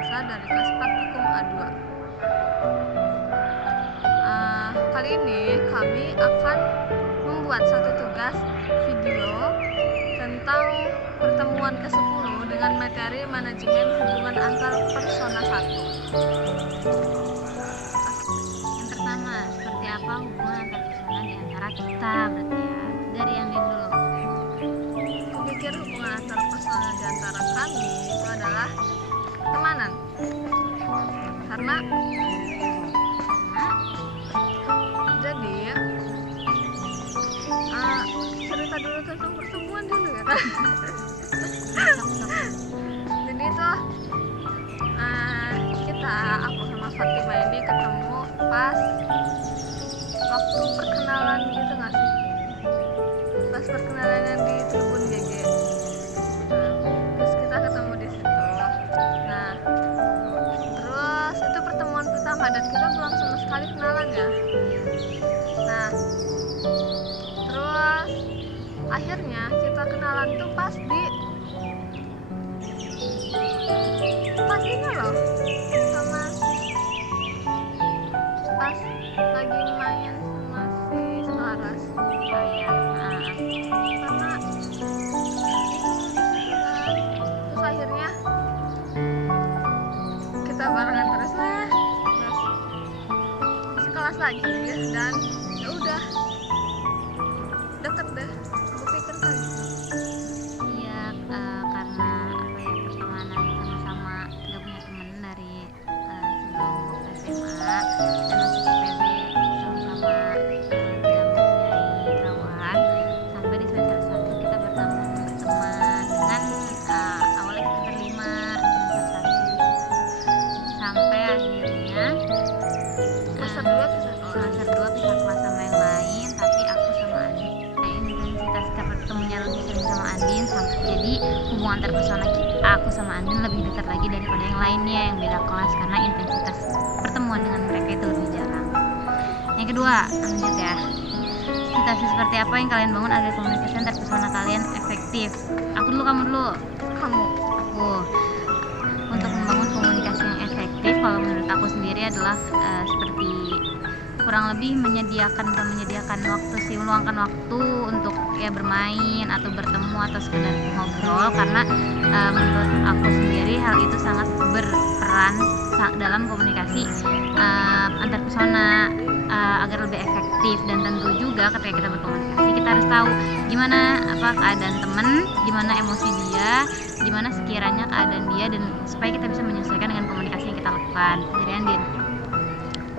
Bahasa dari kelas praktikum A2. Kali ini kami akan membuat satu tugas video tentang pertemuan ke-10 dengan materi manajemen hubungan antar persona 1. Yang pertama, seperti apa hubungan antar persona di antara kita, berarti ya. Dari yang dulu. Aku pikir hubungan antar persona di antara kami itu adalah pertemanan. Karena jadi cerita dulu tentang pertemuan dulu ya kan. Jadi itu aku sama Fatima ini ketemu pas waktu perkenalan gitu nggak sih, pas perkenalan yang di Tribun GG. Terus kita ketemu di situ. Nah, terus itu pertemuan pertama dan kita belum sama sekali kenalan ya. Nah, terus akhirnya kita kenalan tuh pas ini loh, sama pas lagi main sama si Selaras. Karena terus akhirnya kita barengan terus lah, terus sekelas lagi ya, dan ya udah deket deh. Aku pikir kan Iya, karena apa ya, pertemanan sama-sama gak punya temen dari sebelum SMA dan masuk IPB, sama-sama tidak mempunyai kawan, sampai di semester 1 kita berteman dengan awalnya kita berlima di semester 1 sampai akhirnya semester 2 bisa semester 2 pisah kelas sama yang lain, tapi aku sama Andin intensitas kita bertemunya lebih sering sama Andin, jadi hubungan antar persona aku sama Andin lebih dekat lagi daripada yang lainnya yang beda kelas, karena intensitas pertemuan dengan mereka itu lebih jarang. Yang kedua, lanjut ya, situasi seperti apa yang kalian bangun agar komunikasi antar persona kalian efektif? Aku dulu, kamu dulu. kamu. Aku, untuk membangun komunikasi yang efektif, kalau menurut aku sendiri adalah seperti kurang lebih menyediakan waktu sih, meluangkan waktu untuk ya bermain atau bertemu atau sekedar ngobrol, karena menurut aku sendiri hal itu sangat berperan dalam komunikasi antar persona agar lebih efektif. Dan tentu juga ketika kita berkomunikasi kita harus tahu gimana keadaan teman, gimana emosi dia, gimana sekiranya keadaan dia, dan supaya kita bisa menyesuaikan dengan komunikasi yang kita lakukan. Dari Andin.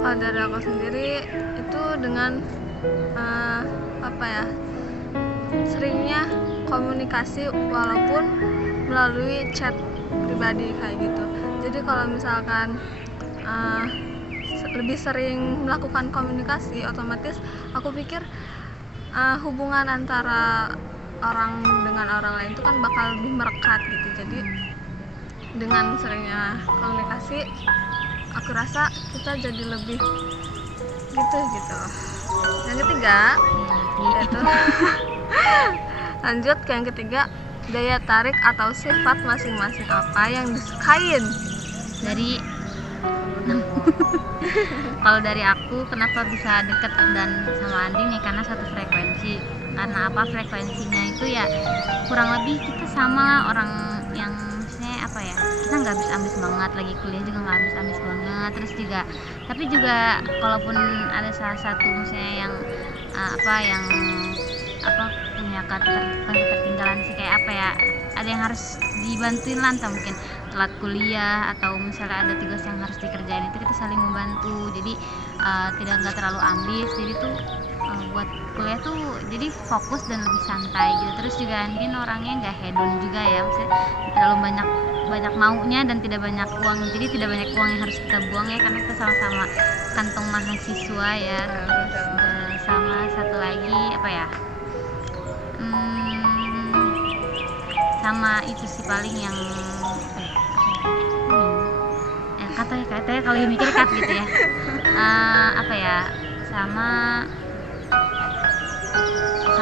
Kalau dari aku sendiri itu dengan seringnya komunikasi walaupun melalui chat pribadi kayak gitu. Jadi kalau misalkan lebih sering melakukan komunikasi, otomatis aku pikir hubungan antara orang dengan orang lain itu kan bakal lebih merekat gitu. Jadi dengan seringnya komunikasi, aku rasa kita jadi lebih gitu. Yang ketiga yaitu lanjut ke yang ketiga, daya tarik atau sifat masing-masing apa yang disukain Dari kalau dari aku kenapa bisa deket dan sama Andin ya, karena satu frekuensi. Karena apa, frekuensinya itu ya kurang lebih kita sama orang yang maksudnya apa ya, kita nggak ambis banget, lagi kuliah juga nggak ambis banget, terus juga tapi juga kalaupun ada salah satu misalnya yang punya ketertinggalan sih, kayak apa ya, ada yang harus dibantuin lah, entah mungkin telat kuliah atau misalnya ada tugas yang harus dikerjain, itu kita saling membantu, jadi nggak terlalu ambis, jadi tuh buat kuliah tuh jadi fokus dan lebih santai gitu. Terus juga Andin orangnya nggak hedon juga ya, maksudnya terlalu banyak maunya dan tidak banyak uang, jadi tidak banyak uang yang harus kita buang ya, karena kita sama-sama kantong mahasiswa ya. Terus sama satu lagi sama itu sih paling yang katanya kalau mikir kat gitu ya, sama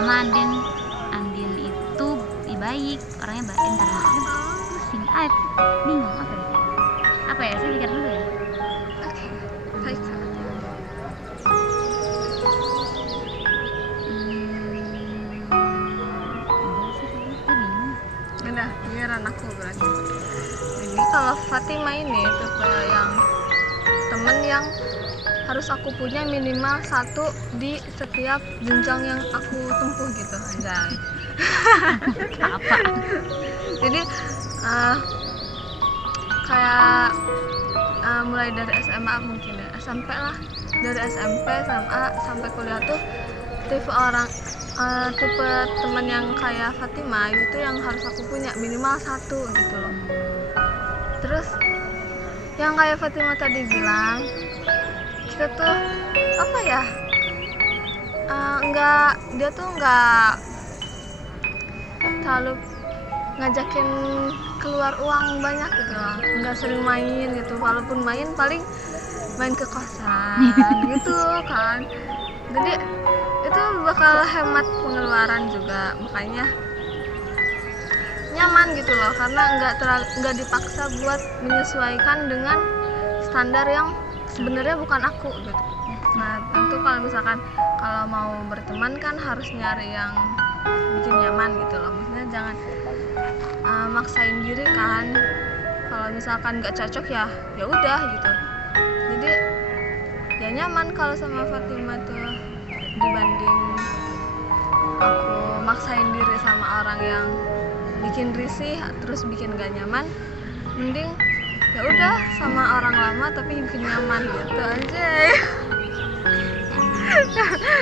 Andin itu baik, orangnya baik, pusing bingung pikir dulu ya. Oke, baik. Udah sih tadi bingung. Udah, giliran aku berarti. Jadi kalau Fatima ini tipe yang temen yang harus aku punya minimal 1 di setiap jenjang yang aku tempuh gitu, anjay. Apa? Jadi kayak mulai dari SMA mungkin ya, SMP lah, dari SMP, SMA sampai kuliah tuh tipe teman yang kayak Fatima itu yang harus aku punya minimal 1 gitu loh. Terus yang kayak Fatima tadi bilang, kita tuh apa ya, dia tuh nggak terlalu ngajakin keluar uang banyak gitu loh, nggak sering main gitu, walaupun main paling main ke kosan gitu kan. Jadi itu bakal hemat pengeluaran juga, makanya nyaman gitu loh, karena nggak dipaksa buat menyesuaikan dengan standar yang sebenarnya bukan aku gitu. Nah tentu kalau misalkan kalau mau berteman kan harus nyari yang bikin nyaman gitu loh, maksudnya jangan maksain diri kan. Kalau misalkan nggak cocok ya udah gitu. Jadi ya nyaman kalau sama Fatima tuh, dibanding aku maksain diri sama orang yang bikin risih terus bikin gak nyaman. Mending ya udah sama orang lama tapi bikin nyaman gitu aja.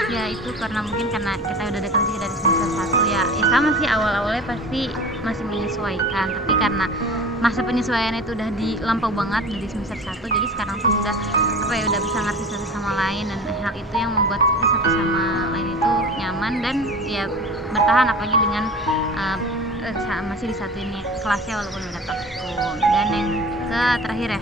Ya itu karena mungkin karena kita udah dekat sih dari semester 1 ya sama sih, awal-awalnya pasti masih menyesuaikan, tapi karena masa penyesuaian itu udah dilampau banget dari semester 1, jadi sekarang tuh sudah udah bisa ngerti satu sama lain, dan hal itu yang membuat kita satu sama lain itu nyaman dan ya bertahan, apalagi dengan masih di satu ini kelasnya walaupun beda tahun. Dan yang terakhir ya,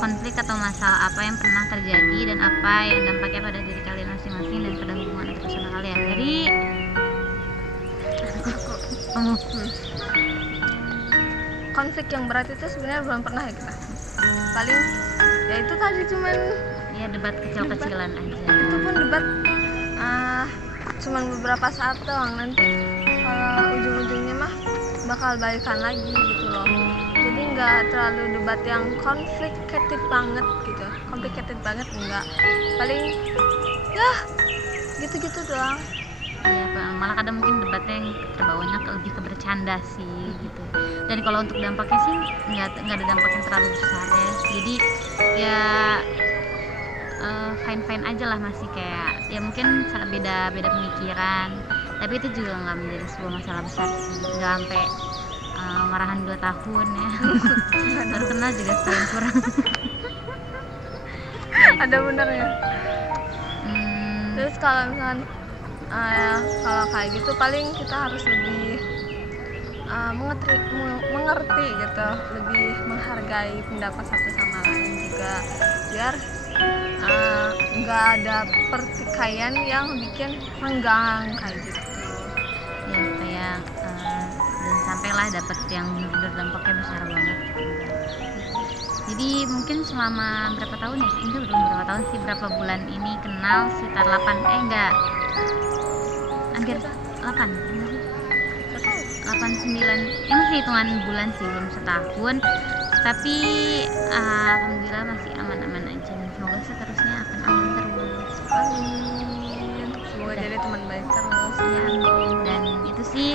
konflik atau masalah apa yang pernah terjadi dan apa yang dampaknya pada diri kalian masing-masing dan pada hubungan interpersonal kalian. Jadi kamu konflik yang berat itu sebenarnya belum pernah ya kita. Paling ya itu tadi cuman ya debat kecil-kecilan aja. Itu pun debat cuman beberapa saat doang, nanti kalau ujung-ujungnya mah bakal balikan lagi gitu loh. Jadi nggak terlalu debat yang complicated banget gitu, enggak, paling ya gitu-gitu doang. Ya, malah kadang mungkin debatnya yang terbawanya lebih ke bercanda sih gitu. Dan kalau untuk dampaknya sih nggak ada dampak yang terlalu besar ya. Jadi ya fine aja lah, masih kayak ya mungkin beda pemikiran, tapi itu juga nggak menjadi sebuah masalah besar sih, nggak sampai marahan 2 tahun ya. Baru kenal juga setahun kurang. Ada benernya. Terus kalau misalkan kalau kayak gitu paling kita harus lebih mengerti gitu, lebih menghargai pendapat satu sama lain juga, biar nggak ada pertikaian yang bikin renggang kayak gitu ya, kayak dan sampailah dapat yang benar-benar dampaknya besar banget. Jadi mungkin selama berapa tahun ya, ini belum berapa tahun sih, berapa bulan ini kenal, sekitar 8-9 ya, masih hitungan bulan sih, belum setahun, tapi alhamdulillah masih aman-aman aja. Semoga seterusnya akan aman terus. Amin. Semoga jadi teman baik terus ya. Dan itu sih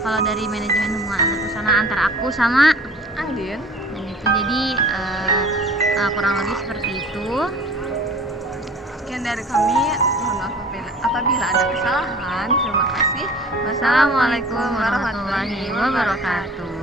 kalau dari manajemen hubungan antarpersonal antara aku sama Andin, dan itu jadi kurang lebih seperti itu. sekian dari kami, mohon maaf apabila ada kesalahan. Terima kasih. Wassalamualaikum warahmatullahi wabarakatuh.